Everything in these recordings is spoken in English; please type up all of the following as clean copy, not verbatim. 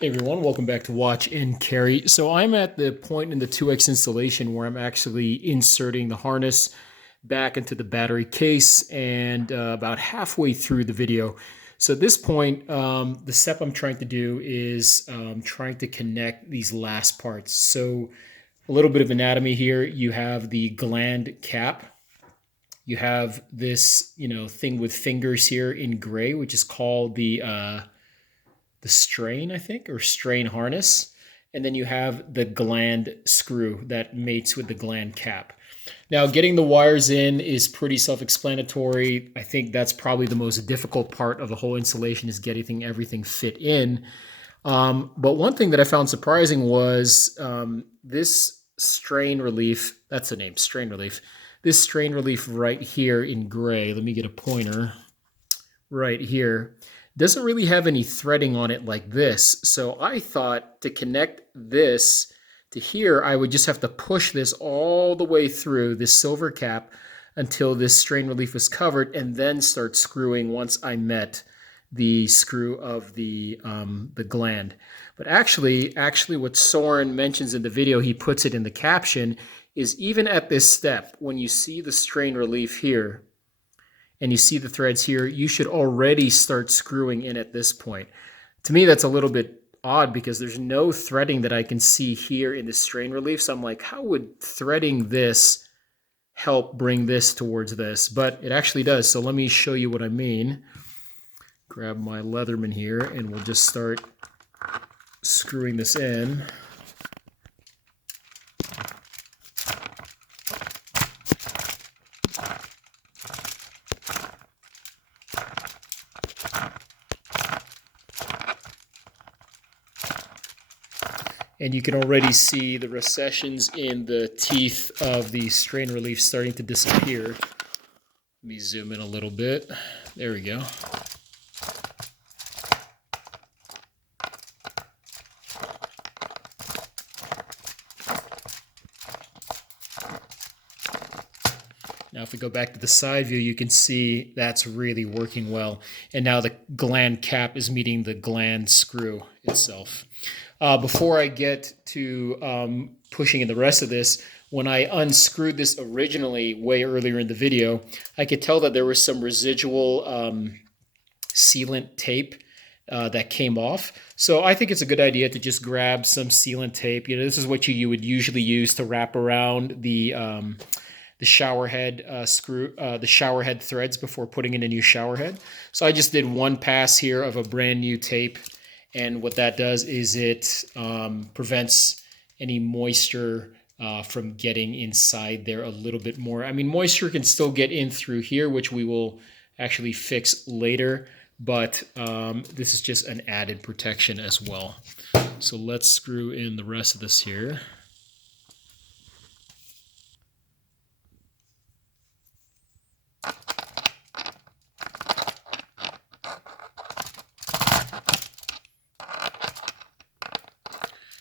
Hey everyone, welcome back to Watch and Carry. So I'm at the point in the 2X installation where I'm actually inserting the harness back into the battery case and about halfway through the video. So at this point, the step I'm trying to do is trying to connect these last parts. So a little bit of anatomy here. You have the gland cap. You have this, thing with fingers here in gray, which is called the strain, I think, or strain harness. And then you have the gland screw that mates with the gland cap. Now, getting the wires in is pretty self-explanatory. I think that's probably the most difficult part of the whole installation is getting everything fit in. But one thing that I found surprising was this strain relief. That's the name, strain relief. This strain relief right here in gray. Let me get a pointer right here. Doesn't really have any threading on it like this. So I thought to connect this to here, I would just have to push this all the way through this silver cap until this strain relief was covered and then start screwing once I met the screw of the gland. But actually what Soren mentions in the video, he puts it in the caption, is even at this step, when you see the strain relief here, and you see the threads here, you should already start screwing in at this point. To me, that's a little bit odd because there's no threading that I can see here in the strain relief. So I'm like, how would threading this help bring this towards this? But it actually does. So let me show you what I mean. Grab my Leatherman here and we'll just start screwing this in. And you can already see the recessions in the teeth of the strain relief starting to disappear. Let me zoom in a little bit. There we go. Now if we go back to the side view, you can see that's really working well. And now the gland cap is meeting the gland screw itself. Before I get to pushing in the rest of this, when I unscrewed this originally way earlier in the video, I could tell that there was some residual sealant tape that came off. So I think it's a good idea to just grab some sealant tape. This is what you would usually use to wrap around the shower head the shower head threads before putting in a new shower head. So I just did one pass here of a brand new tape. And what that does is it prevents any moisture from getting inside there a little bit more. I mean, moisture can still get in through here, which we will actually fix later, but this is just an added protection as well. So let's screw in the rest of this here.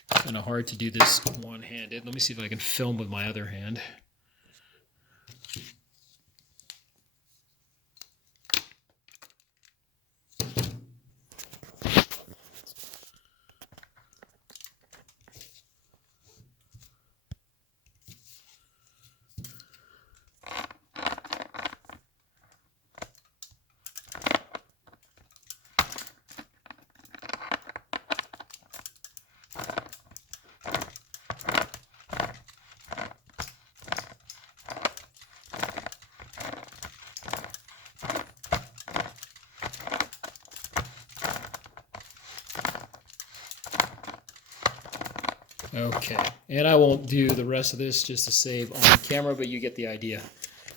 Kind of hard to do this one-handed. Let me see if I can film with my other hand. Okay, and I won't do the rest of this just to save on camera, but you get the idea.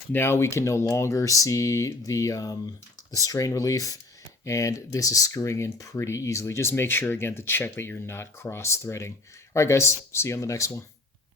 Now we can no longer see the strain relief, and this is screwing in pretty easily. Just make sure, again, to check that you're not cross-threading. All right, guys, see you on the next one.